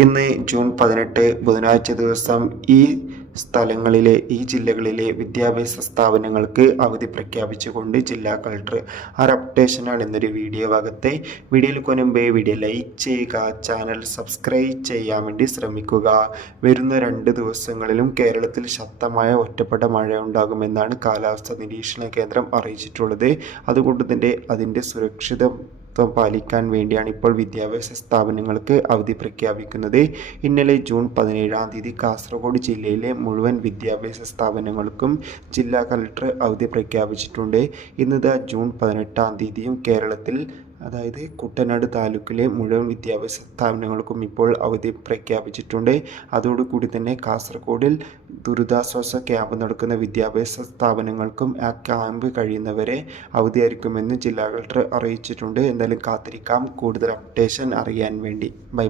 ഇന്ന് ജൂൺ 18 ബുധനാഴ്ച ദിവസം ഈ ജില്ലകളിലെ വിദ്യാഭ്യാസ സ്ഥാപനങ്ങൾക്ക് അവധി പ്രഖ്യാപിച്ചുകൊണ്ട് ജില്ലാ കളക്ടർ അപ്ഡേഷനാണ് ഇന്നൊരു വീഡിയോ ഭാഗത്തെ. വീഡിയോയിൽ മുൻപേ വീഡിയോ ലൈക്ക് ചെയ്യുക, ചാനൽ സബ്സ്ക്രൈബ് ചെയ്യാൻ വേണ്ടി ശ്രമിക്കുക. വരുന്ന 2 ദിവസങ്ങളിലും കേരളത്തിൽ ശക്തമായ ഒറ്റപ്പെട്ട മഴ ഉണ്ടാകുമെന്നാണ് കാലാവസ്ഥാ നിരീക്ഷണ കേന്ദ്രം അറിയിച്ചിട്ടുള്ളത്. അതുകൊണ്ട് തന്നെ അതിൻ്റെ പാലിക്കാൻ വേണ്ടിയാണ് ഇപ്പോൾ വിദ്യാഭ്യാസ സ്ഥാപനങ്ങൾക്ക് അവധി പ്രഖ്യാപിക്കുന്നത്. ഇന്നലെ ജൂൺ 17 കാസർഗോഡ് ജില്ലയിലെ മുഴുവൻ വിദ്യാഭ്യാസ സ്ഥാപനങ്ങൾക്കും ജില്ലാ കളക്ടർ അവധി പ്രഖ്യാപിച്ചിട്ടുണ്ട്. ഇന്ന് ജൂൺ 18 കേരളത്തിൽ, അതായത് കുട്ടനാട് താലൂക്കിലെ മുഴുവൻ വിദ്യാഭ്യാസ സ്ഥാപനങ്ങൾക്കും ഇപ്പോൾ അവധി പ്രഖ്യാപിച്ചിട്ടുണ്ട്. അതോടുകൂടി തന്നെ കാസർഗോഡിൽ ദുരിതാശ്വാസ ക്യാമ്പ് നടക്കുന്ന വിദ്യാഭ്യാസ സ്ഥാപനങ്ങൾക്കും ആ ക്യാമ്പ് കഴിയുന്നവരെ അവധിയായിരിക്കുമെന്ന് ജില്ലാ കളക്ടർ അറിയിച്ചിട്ടുണ്ട്. എന്തായാലും കാത്തിരിക്കാം കൂടുതൽ അപ്ഡേഷൻ അറിയാൻ വേണ്ടി. ബൈ.